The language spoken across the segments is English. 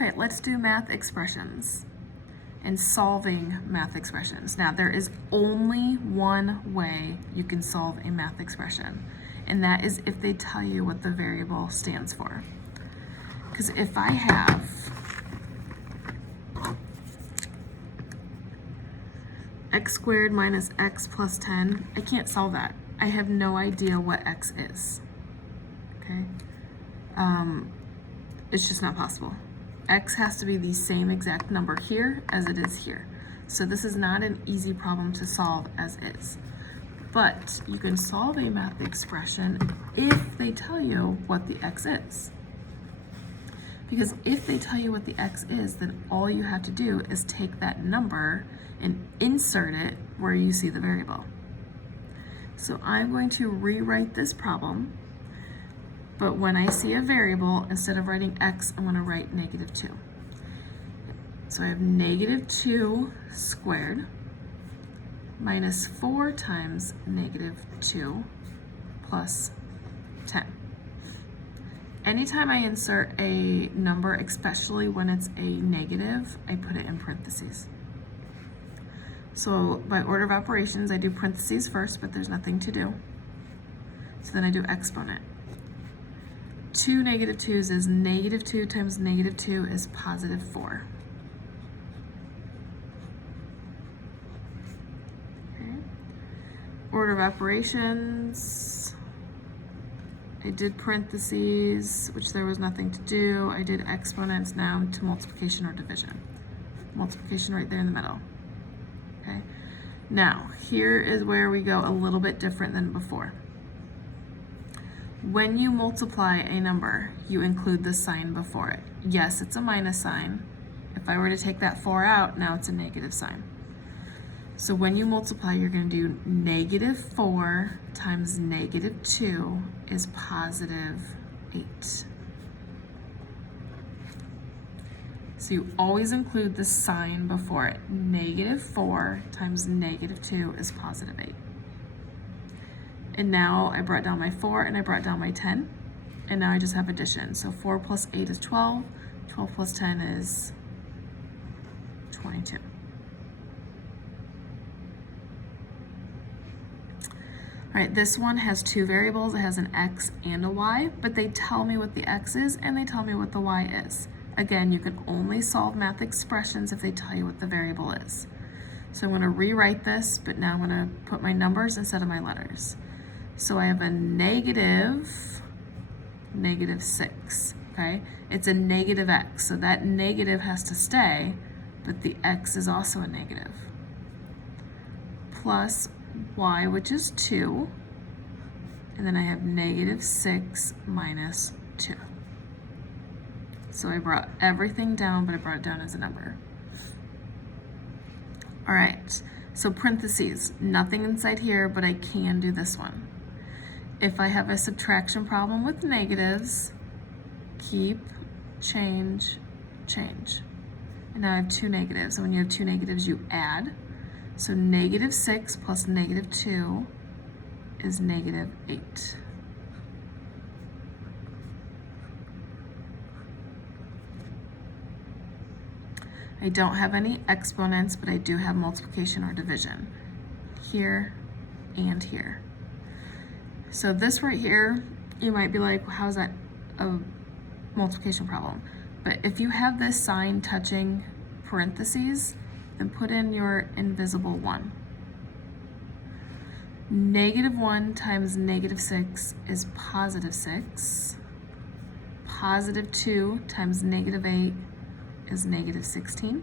Okay, let's do math expressions and solving math expressions. Now, there is only one way you can solve a math expression, and that is if they tell you what the variable stands for. Because if I have x squared minus x plus 10, I can't solve that. I have no idea what x is, okay? It's just not possible. X has to be the same exact number here as it is here. So this is not an easy problem to solve as is. But you can solve a math expression if they tell you what the x is. Because if they tell you what the x is, then all you have to do is take that number and insert it where you see the variable. So I'm going to rewrite this problem, but when I see a variable, instead of writing x, I'm going to write -2. So I have -2 squared minus 4 times -2 plus 10. Anytime I insert a number, especially when it's a negative, I put it in parentheses. So by order of operations, I do parentheses first, but there's nothing to do. So then I do exponent. 2 -2's is -2 times -2 is +4. Okay. Order of operations, I did parentheses, which there was nothing to do. I did exponents now to multiplication or division. Multiplication right there in the middle. Okay. Now, here is where we go a little bit different than before. When you multiply a number, you include the sign before it. Yes, it's a minus sign. If I were to take that 4 out, now it's a negative sign. So when you multiply, you're going to do -4 times -2 is +8. So you always include the sign before it. -4 times -2 is +8. And now I brought down my 4 and I brought down my 10. And now I just have addition. So 4 plus 8 is 12. 12 plus 10 is 22. All right, this one has two variables. It has an x and a y, but they tell me what the x is and they tell me what the y is. Again, you can only solve math expressions if they tell you what the variable is. So I'm going to rewrite this, but now I'm going to put my numbers instead of my letters. So I have a -6, okay? It's a negative x, so that negative has to stay, but the x is also a negative. Plus y, which is 2, and then I have -6 minus 2. So I brought everything down, but I brought it down as a number. All right, so parentheses, nothing inside here, but I can do this one. If I have a subtraction problem with negatives, keep, change, change. And now I have two negatives, and when you have two negatives, you add. So -6 plus -2 is -8. I don't have any exponents, but I do have multiplication or division here and here. So this right here, you might be like, well, how's that a multiplication problem? But if you have this sign touching parentheses, then put in your invisible 1. -1 times -6 is +6. +2 times -8 is -16.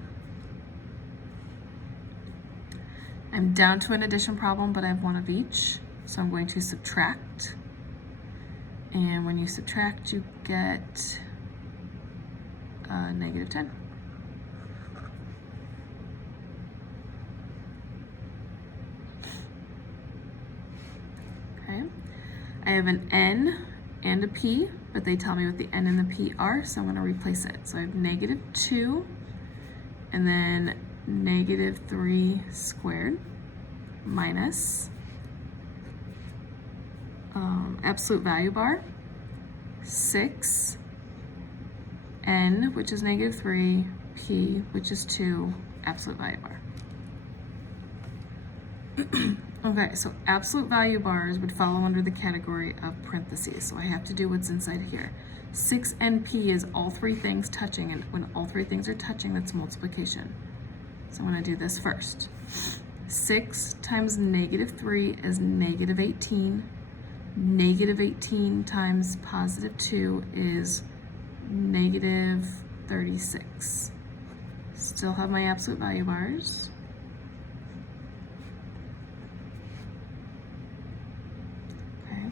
I'm down to an addition problem, but I have one of each. So I'm going to subtract. And when you subtract, you get -10. Okay. I have an N and a P, but they tell me what the N and the P are, so I'm going to replace it. So I have -2 and then -3 squared minus absolute value bar 6 N, which is -3, P, which is 2, absolute value bar. Okay, so absolute value bars would follow under the category of parentheses, so I have to do what's inside here. 6NP is all three things touching, and when all three things are touching, that's multiplication. So I'm going to do this first. 6 times -3 is -18. -18 times +2 is -36. Still have my absolute value bars. Okay,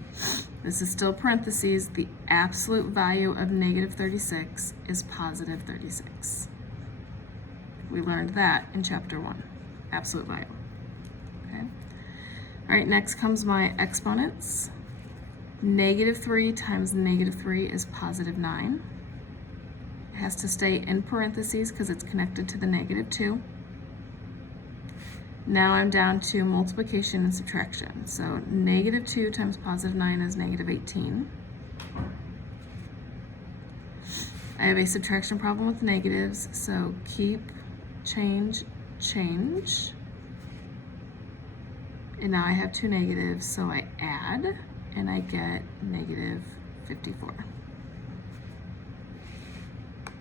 this is still parentheses. The absolute value of -36 is +36. We learned that in chapter 1, absolute value. Okay. All right, next comes my exponents. -3 times -3 is +9. It has to stay in parentheses because it's connected to the -2. Now I'm down to multiplication and subtraction. So -2 times +9 is -18. I have a subtraction problem with negatives, so keep, change, change. And now I have two negatives, so I add, and I get -54.